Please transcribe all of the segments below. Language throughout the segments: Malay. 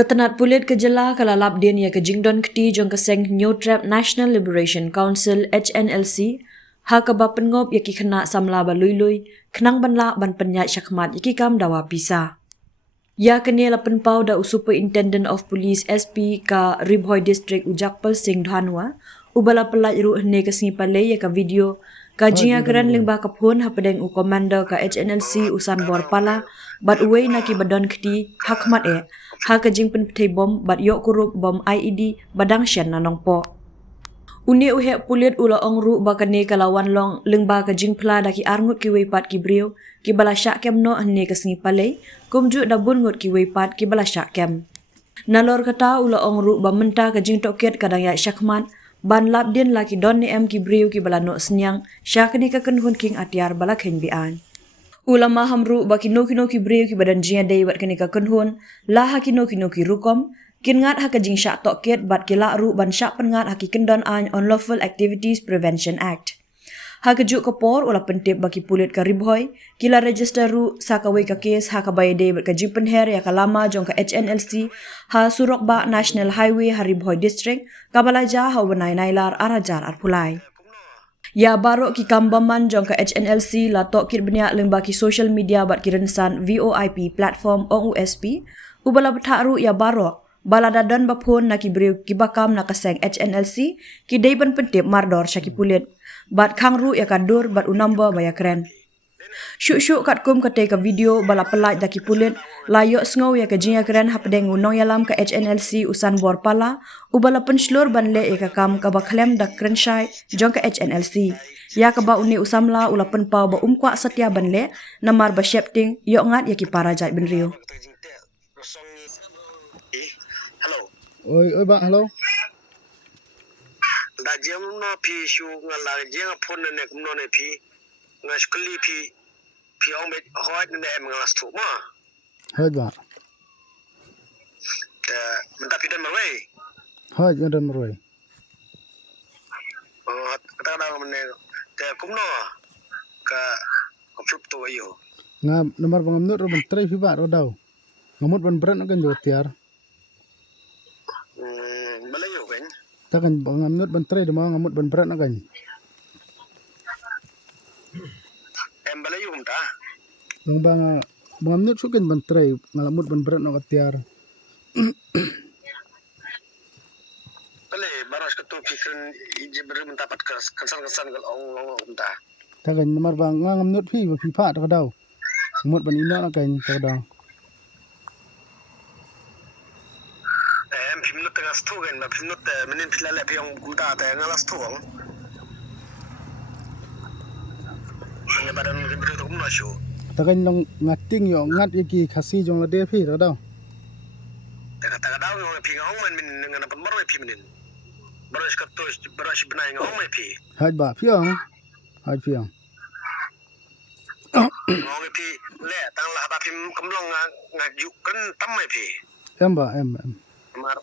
Ketenat Pulit kejela kalalap dia ni ke jingdon keti jong keseng New Trap National Liberation Council HNLC ha ke ba pengop yaki kena samla ba lui kenang banla ban penyat syakmat yaki kam dawa pisa. Ya kene la penpau da Superintendent of Police SP ka Ribhoi District Ujakpal Singh Dhanwa ubala pelat ru hne ke singi Pyllait ya ka video ka jinga keren ling ba kapun ha pedeng u commander ka HNLC usan bor pala bat uwe na ki badon keti hakmat ha ka jing pynbthei bom bat yok kurup bom IED badang shen nanong po. Uni uhe Pulit ula ongru ba kane kalawan long lengba ka jing pla da ki arngut ki weipat ki brio ki bala syak kem no hne ka singi Pyllait kumju da bun ngut ki weipat ki bala syak kem. Nalor kata ula ongru ba menta ka jing toket kadang ya syakmat ban lap din la ki don ni em ki brio ki bala no senyang syak ni ka kenhun king atiar bala khen bian. Ulama hamru ba ki no ki brio ki badan jinga dei wat kane ka kenhun la ha ki no ki rukom kin ngat ha ka jing syak toket bat ki la ru ban syak pen ngat ha ki kendon an Unlawful Activities Prevention Act. Ha ka juk kapor ula pentip baki Pulit ka Ribhoi kila register ru sakawai ka kes ha ka bayade bat ka jipen her ya ka lama jong ka HNLC ha surok ba National Highway ha Ribhoi District ka balaja ha banai nailar arajar ar Pulai. Ya barok ki kambaman jong ka HNLC la tok kit benya lengba ki social media bat ki rensan VOIP platform ong USP ubala betharu ya barok balada don bapun na ki brio ki bakam na kaseng HNLC ki deiban pentip mardor syaki Pulit bat khangru ya kadur bat unamba baya keren. Syuk kat kum kate ka video bala pelat da ki Pulit layok sngow ya ka jinga keren hapdeng unong yalam ka HNLC usan bor pala ubala penslur ban le ya ka kam ka bakhlem da kren syai jong ka HNLC ya ka ba uni usamla ula penpau ba umkwa satya ban le namar ba shepting yok ngat ya ki para jat ben rio. Oi bang, hello. Da jam na pi shu ngala jeng phone ne kumno ne pi ngashkli pi ong bet hoat ne em ngas tu ma Hoi bang. Menta pi dan marwai Hoi dan marwai. kata da ne te kumno ka flup tu ayo Nga nomor bangamnut ro mentrai fi ba ro daw. Ngamut ban berat kan jo tiar. Malayo kan Takan bangamnut ban trai de ma ngamut ban berat kan. Malayo mta Long bang bangamnut su kan ban trai ngalamut ban berat no tiar. Bale baras ka tu fikrin ije ber mendapat kesan gal ong mta Takan nomor bang ngamnut fi ba fi pa ro daw. Ngamut ban ina kan ro daw. Pimnut tengah stogen ma pimnut menin pilale pi ong mta ta ngalas tuang ne badan gibru tu kumno shu Takan long ngating yo ngat iki khasi jong la de fi ro daw. Kata daw ngong pi ngong man min ngana pan bar pi minin baras ka tu baras benai ngong mai pi Hoi ba fiong. Hoi fiong. ngong pi le tang la ba pim kamlong ngajuk kan tam mai pi Em ba em. mar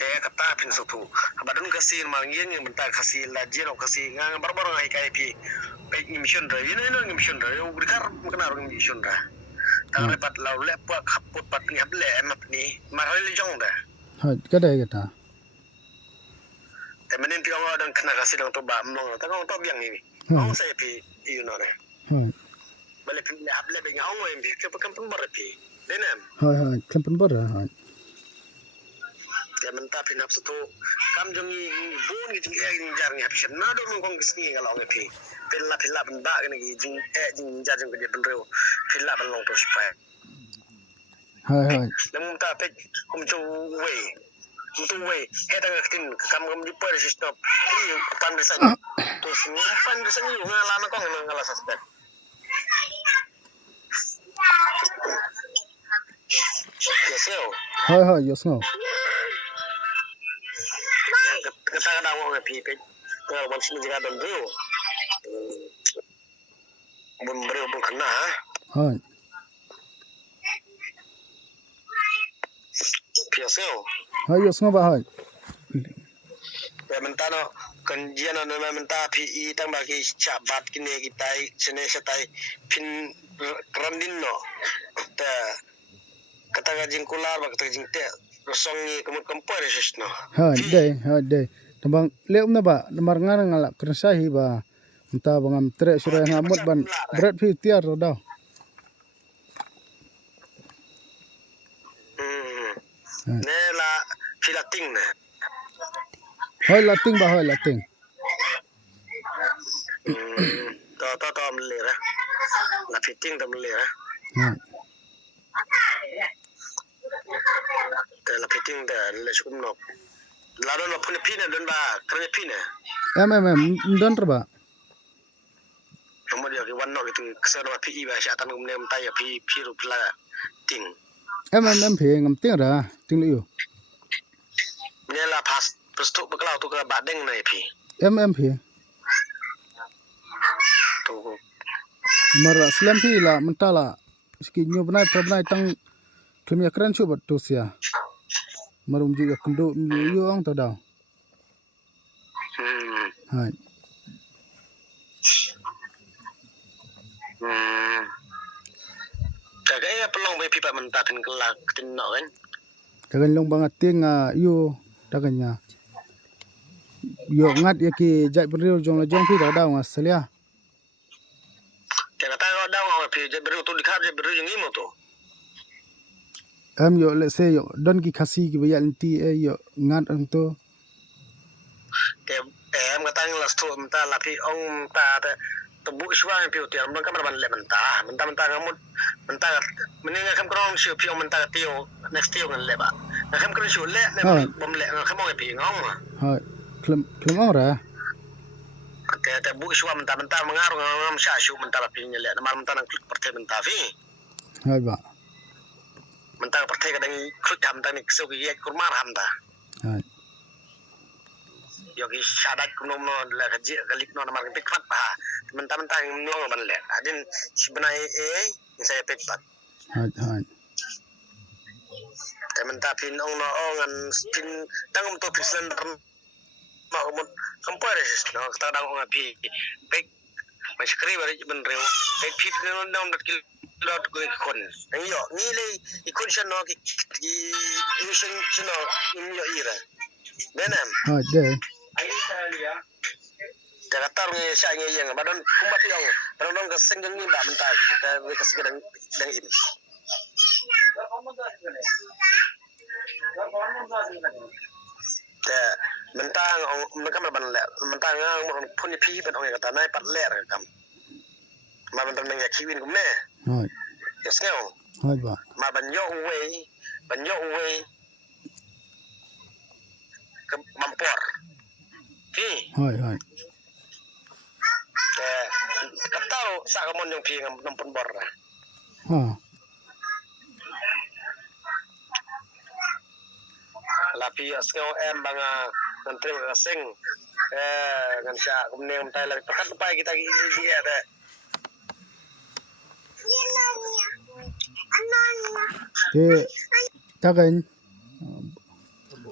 kata pin satu badan kasi mangien yang bentar kasi la jero kasi ngang barbar ngai kai pi pe mission ra ini mission ra yo bukar kena orang mission ra tang repat lau le pak haput pat ngap le map ni marai le jong da Hoi ka dai kata. temenin pi orang dan kena kasi dang to ba mong ta ngong to biang ni ngong sai pi you know re Hoi. bale pi le able be ngong mai pi ke pakam pun bar pi denem Hoi kan pen ber hoi. ya menta pi nap satu kam jongi bon gi jing jar ngi hapshen na do ngong gisni ngal ong pi pilla ben ba ni jing jing jar jing ge ben reu pilla ben long to spa Hoi. lam ta pe kum tu we he dang tin kam gam di per stop i pan resan to pan resan yu ngala na kong ngala suspect yes yo Hoi yo sngo. kata kada wong pi pe kalau wan sini jira dan reu bun breu bun kena Hoi. piaseo Hoi yo sngo ba hoi. ya mentano kan jiana na menta pi I tang bagi chabat kine kitai sene setai pin randin no ta kata gajing kular ba kata jing te Songi kemut kempoi resisno. Ha deh tambang leum na ba namar ngarang ngala kersahi ba entah bangam trek surai ngamut ban berat pi tiar dah Nela filating na. hoi lating To melera. La fitting to melera. ha La fitting da le sukum no. La don pun pina don ba kerne pina. don terba Nomor dia ki wan no gitu kesana pi ba sya tan ngum nem tay pi ru pla ting. phe ngam ting ra ting liu Nela pas pestuk beklau tu ke badeng na pi. phe Tu mar slam phi la mentala ski nyu bnai tang klemia kran chu bat tu sia marum ji kundu yu ang ta daw hai Kagaya pelong be pipa mentah pin kelak tin no kan. kagan long bang ating yu daganya yo ngat ya ki jai brio jong la jong phi da daw ngasalia Kaya tayo daw nga pi je beru tu dikha je beru yung imo tu. yo let's say yo don ki khasi ki bayal ti yo ngat ang to Kaya em katang las tu mentah lapi ong ta tebu shwa pi tu yang kan ban le mentah ngamut mentah meninga kam krong shu pi mentah tio next tio ngan le ba. Ngam krong shu le ne bom le ngam ong pi ngong ma. hai klem ong ra Kaya tebu shwa mentah mengaruh ngam sha shu mentah pi le namar mentah nang klik pertai mentah fi. hai ba Mentah pertai kadang klik ham ta ni ksu ki yek kurmar ham ta. hai Yogi syadat kuno no la gaji galik no namar pikpat pa mentah-mentah ngong ban le adin sebenarnya saya pikpat hai mentah pin ong no ngan pin tangum to pin no umut kampar res no tadang ong api pek maskri bari ben reu pek pip no dang dat kilot ko kon yo ni le ikon no ki imission no yo ira benam hai deh Kata orang saya yang badan kumbat yang badan orang keseng yang ni mbak mentah kita kasih kedang ini. Mentah mereka berban le mentah yang pun pi ban orang kata naik pat le kam. Ma mentah menyak kiwin kumne. hai Ya skeo. hai ba Ma ban yo way ke mampor. hai Kata sa kamon yung pi ng punbor na. ha Lapi skeo em banga menteri kasing ngan sya kumne tay la pakat pa kita dia ada. te tagan